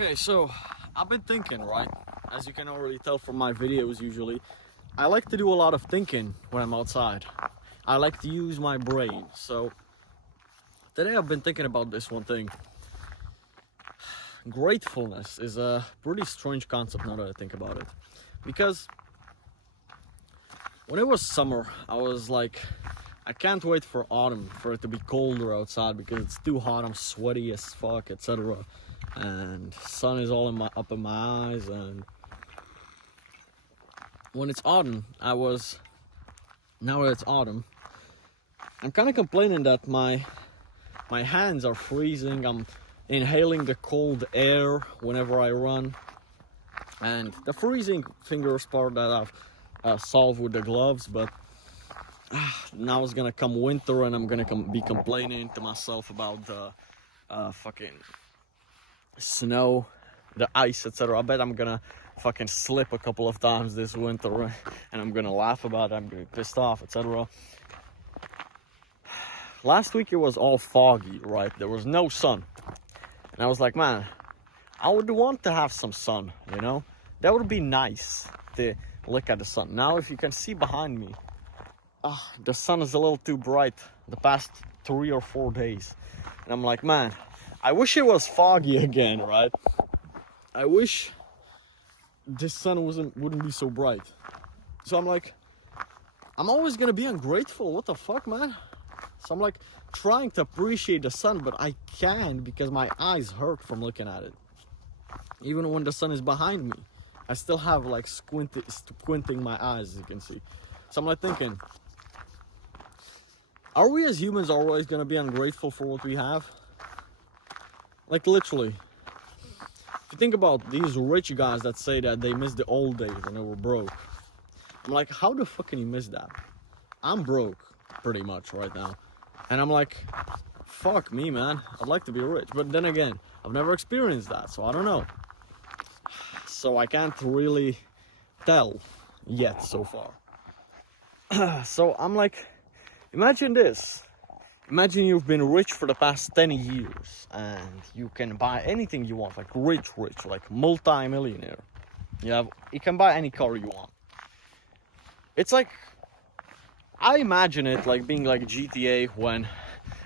Okay, so I've been thinking, right? As you can already tell from my videos usually, I like to do a lot of thinking when I'm outside. I like to use my brain. So today I've been thinking about this one thing. Gratefulness is a pretty strange concept now that I think about it. Because when it was summer, I was like, I can't wait for autumn, for it to be colder outside because it's too hot, I'm sweaty as fuck, etc. And sun is all up in my eyes. And when it's autumn, now that it's autumn, I'm kind of complaining that my hands are freezing. I'm inhaling the cold air whenever I run, and the freezing fingers part that I've solved with the gloves. But now it's gonna come winter, and I'm gonna be complaining to myself about the fucking snow, the ice, etc. I bet I'm gonna fucking slip a couple of times this winter, and I'm gonna laugh about it. I'm gonna be pissed off, etc. Last week it was all foggy, right? There was no sun, and I was like, man, I would want to have some sun, you know? That would be nice to look at the sun. Now, if you can see behind me, the sun is a little too bright the past 3 or 4 days, and I'm like, man, I wish it was foggy again, right? I wish this sun wouldn't be so bright. So I'm like, I'm always gonna be ungrateful. What the fuck, man? So I'm like trying to appreciate the sun, but I can't because my eyes hurt from looking at it. Even when the sun is behind me, I still have like squinting my eyes, as you can see. So I'm like thinking, are we as humans always gonna be ungrateful for what we have? Like literally. If you think about these rich guys that say that they miss the old days when they were broke, I'm like, how the fuck can you miss that? I'm broke pretty much right now, and I'm like, fuck me, man, I'd like to be rich. But then again, I've never experienced that, so I don't know. So I can't really tell yet so far. So I'm like, imagine this. Imagine you've been rich for the past 10 years and you can buy anything you want, like rich, like multi-millionaire. You can buy any car you want. It's like, I imagine it like being like GTA when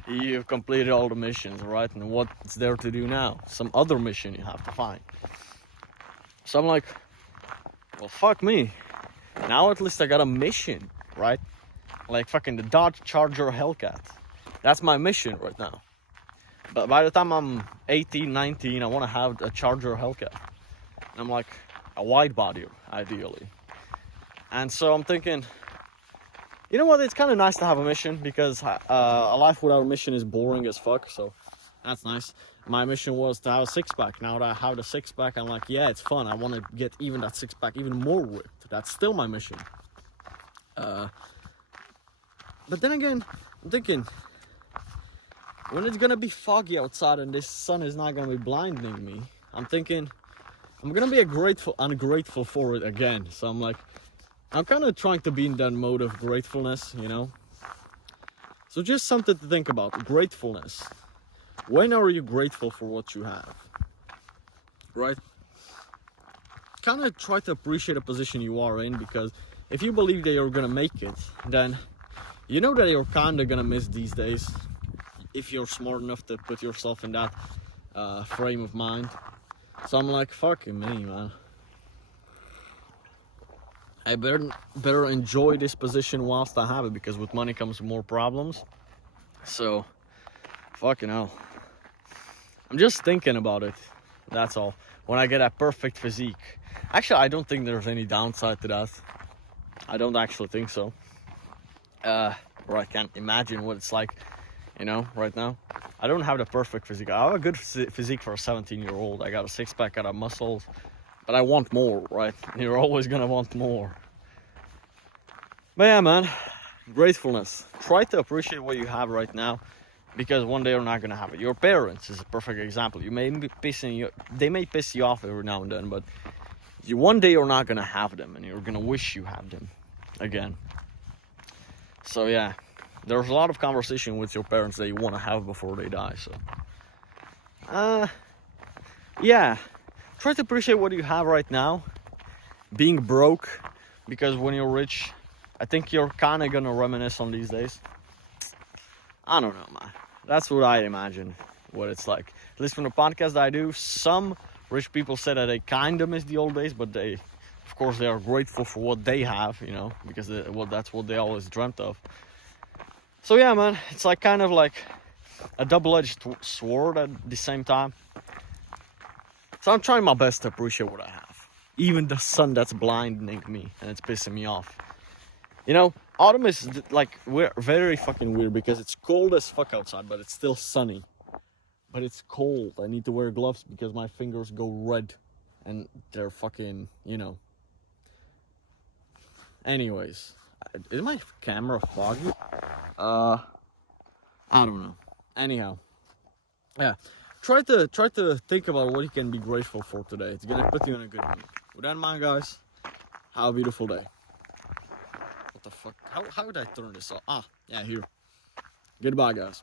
you've completed all the missions, right? And what's there to do now? Some other mission you have to find. So I'm like, well, fuck me. Now at least I got a mission, right? Like fucking the Dodge Charger Hellcat. That's my mission right now. But by the time I'm 18, 19, I want to have a Charger Hellcat. And I'm like, a wide body, ideally. And so I'm thinking, you know what? It's kind of nice to have a mission because a life without a mission is boring as fuck. So that's nice. My mission was to have a six-pack. Now that I have the six-pack, I'm like, yeah, it's fun. I want to get even that six-pack even more ripped. That's still my mission. But then again, I'm thinking, when it's gonna be foggy outside and this sun is not gonna be blinding me, I'm thinking I'm gonna be ungrateful for it again. So I'm like, I'm kind of trying to be in that mode of gratefulness, you know? So just something to think about, gratefulness. When are you grateful for what you have? Right? Kind of try to appreciate the position you are in, because if you believe that you're gonna make it, then you know that you're kind of gonna miss these days. If you're smart enough to put yourself in that frame of mind. So I'm like, fucking me, man. I better enjoy this position whilst I have it, because with money comes more problems. So, fucking hell. I'm just thinking about it. That's all. When I get a perfect physique. Actually, I don't think there's any downside to that. I don't actually think so. Or I can't imagine what it's like, you know, right now. I don't have the perfect physique. I have a good physique for a 17-year-old. I got a six-pack, I got muscles. But I want more, right? You're always gonna want more. But yeah, man, gratefulness. Try to appreciate what you have right now, because one day you're not gonna have it. Your parents is a perfect example. They may piss you off every now and then, but one day you're not gonna have them, and you're gonna wish you had them again. So yeah, there's a lot of conversation with your parents that you want to have before they die. So, yeah. try to appreciate what you have right now. Being broke, because when you're rich, I think you're kind of gonna reminisce on these days. I don't know, man. That's what I imagine what it's like. At least from the podcast I do, some rich people say that they kind of miss the old days, but they, of course, they are grateful for what they have, you know, because that's what they always dreamt of. So yeah, man, it's like kind of like a double-edged sword at the same time. So I'm trying my best to appreciate what I have. Even the sun that's blinding me and it's pissing me off. You know, autumn is like very fucking weird because it's cold as fuck outside, but it's still sunny. But it's cold. I need to wear gloves because my fingers go red and they're fucking, you know. Anyways, is my camera foggy? I don't know. Anyhow, yeah. Try to think about what you can be grateful for today. It's gonna put you in a good mood. With that in mind, guys, have a beautiful day. What the fuck? How would I turn this off? Ah, yeah, here. Goodbye, guys.